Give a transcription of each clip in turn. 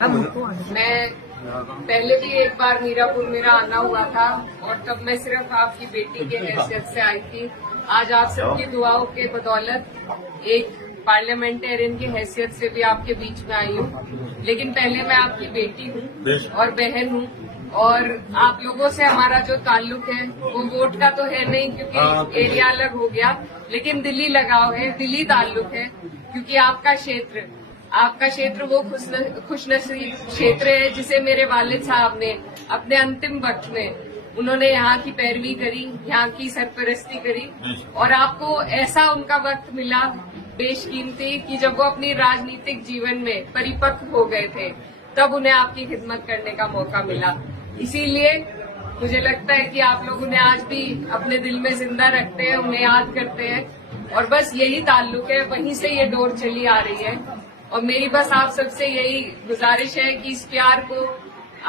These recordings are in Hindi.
मैं पहले भी एक बार मीरापुर मेरा आना हुआ था और तब मैं सिर्फ आपकी बेटी के हैसियत से आई थी। आज आप सबकी दुआओं के बदौलत एक पार्लियामेंटेरियन की हैसियत से भी आपके बीच में आई हूँ। लेकिन पहले मैं आपकी बेटी हूँ और बहन हूँ और आप लोगों से हमारा जो ताल्लुक है वो वोट का तो है नहीं क्योंकि एरिया अलग हो गया, लेकिन दिली लगाव है, दिली ताल्लुक है क्योंकि आपका क्षेत्र वो खुशनसीब क्षेत्र है जिसे मेरे वालिद साहब ने अपने अंतिम वक्त में उन्होंने यहाँ की पैरवी करी, यहाँ की सरपरस्ती करी और आपको ऐसा उनका वक्त मिला बेशकीमती कि जब वो अपनी राजनीतिक जीवन में परिपक्व हो गए थे तब उन्हें आपकी खिदमत करने का मौका मिला। इसीलिए मुझे लगता है कि आप लोग उन्हें आज भी अपने दिल में जिंदा रखते हैं, उन्हें याद करते हैं और बस यही ताल्लुक है, वहीं से ये डोर चली आ रही है। और मेरी बस आप सबसे यही गुजारिश है कि इस प्यार को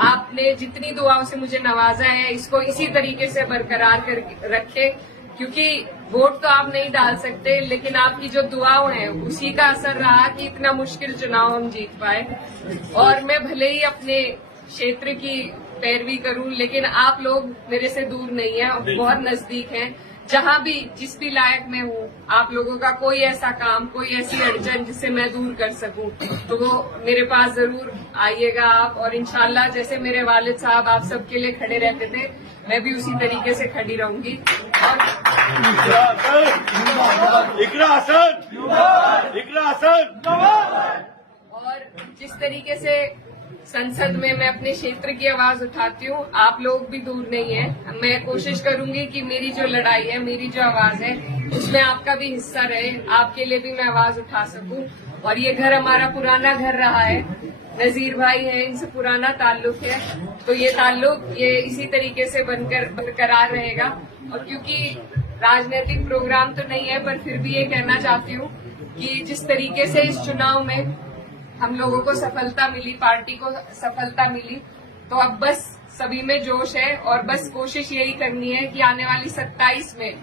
आपने जितनी दुआओं से मुझे नवाजा है इसको इसी तरीके से बरकरार कर रखे, क्योंकि वोट तो आप नहीं डाल सकते लेकिन आपकी जो दुआओं हैं उसी का असर रहा कि इतना मुश्किल चुनाव हम जीत पाए। और मैं भले ही अपने क्षेत्र की पैरवी करूं लेकिन आप लोग मेरे से दूर नहीं है, बहुत नजदीक हैं। जहां भी जिस भी लायक में हूँ आप लोगों का कोई ऐसा काम, कोई ऐसी अड़चन जिससे मैं दूर कर सकूं तो वो मेरे पास जरूर आइएगा आप। और इंशाल्लाह जैसे मेरे वालिद साहब आप सबके लिए खड़े रहते थे मैं भी उसी तरीके से खड़ी रहूंगी। और जिस तरीके से संसद में मैं अपने क्षेत्र की आवाज उठाती हूँ आप लोग भी दूर नहीं है। मैं कोशिश करूंगी कि मेरी जो लड़ाई है, मेरी जो आवाज है उसमें आपका भी हिस्सा रहे, आपके लिए भी मैं आवाज उठा सकूं। और ये घर हमारा पुराना घर रहा है, नजीर भाई है, इनसे पुराना ताल्लुक है, तो ये ताल्लुक ये इसी तरीके से बरकरार रहेगा। और क्योंकि राजनीतिक प्रोग्राम तो नहीं है पर फिर भी ये कहना चाहती हूँ कि जिस तरीके से इस चुनाव में हम लोगों को सफलता मिली, पार्टी को सफलता मिली, तो अब बस सभी में जोश है और बस कोशिश यही करनी है कि आने वाली 27 में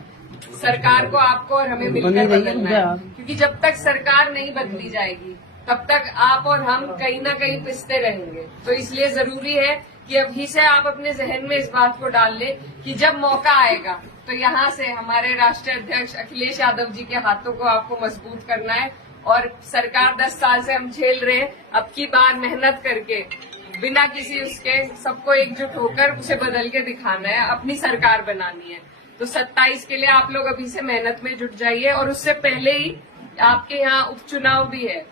सरकार को आपको और हमें मिलकर बदलना है, क्योंकि जब तक सरकार नहीं बदली जाएगी तब तक आप और हम कहीं ना कहीं पिसते रहेंगे। तो इसलिए जरूरी है कि अभी से आप अपने जहन में इस बात को डाल ले कि जब मौका आएगा तो यहाँ से हमारे राष्ट्रीय अध्यक्ष अखिलेश यादव जी के हाथों को आपको मजबूत करना है। और सरकार 10 साल से हम झेल रहे हैं, अब की बार मेहनत करके बिना किसी उसके सबको एकजुट होकर उसे बदल के दिखाना है, अपनी सरकार बनानी है। तो 27 के लिए आप लोग अभी से मेहनत में जुट जाइए। और उससे पहले ही आपके यहाँ उपचुनाव भी है,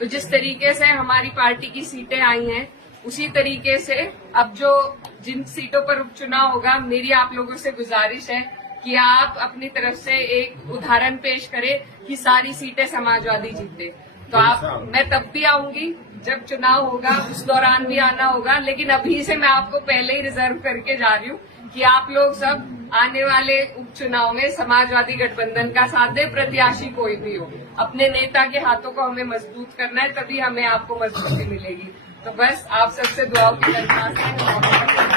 तो जिस तरीके से हमारी पार्टी की सीटें आई हैं उसी तरीके से अब जो जिन सीटों पर उपचुनाव होगा मेरी आप लोगों से गुजारिश है कि आप अपनी तरफ से एक उदाहरण पेश करें कि सारी सीटें समाजवादी जीते। तो मैं तब भी आऊंगी जब चुनाव होगा, उस दौरान भी आना होगा, लेकिन अभी से मैं आपको पहले ही रिजर्व करके जा रही हूँ कि आप लोग सब आने वाले उपचुनाव में समाजवादी गठबंधन का साथ दे, प्रत्याशी कोई भी हो, अपने नेता के हाथों को हमें मजबूत करना है, तभी हमें आपको मजबूती मिलेगी। तो बस आप सबसे दुआओं की दरख्वास्त है।